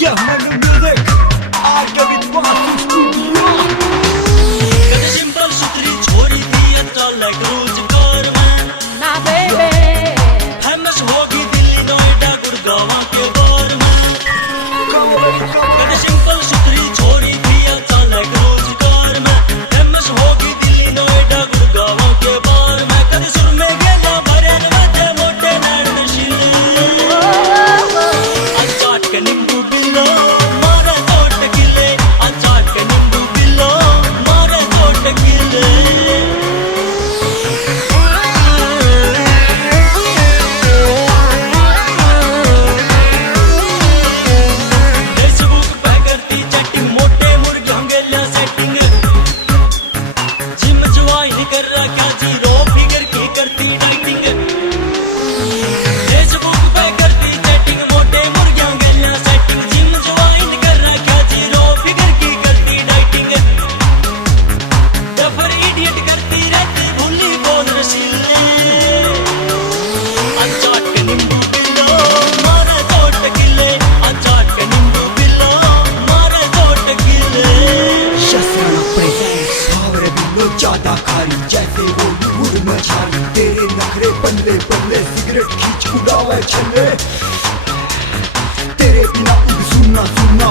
Yeah, man, the music. I give it one studio. कद simple सुथरी छोरी थी चल रोजगार में ना बेबे फेमस होगी दिल्ली नोएडा गुड़गांव के बार में कद सिंपल सुथरी छोरी थी चल रोजगार में फेमस होगी दिल्ली नोएडा गुड़गांव के बार में कद सुर में गेला भरन में मोटे नैन नशीले अचाट के नींबू बिल्लो मारे चोट किले अचाट के नींबू बिल्लो मारे चोट किले ज्यादा खारी जैसे वो गुड़ में छारी तेरे नखरे बल्ले बल्ले सिगरेट खींच उड़ावे छल्ले तेरे बिना सुनना सुनना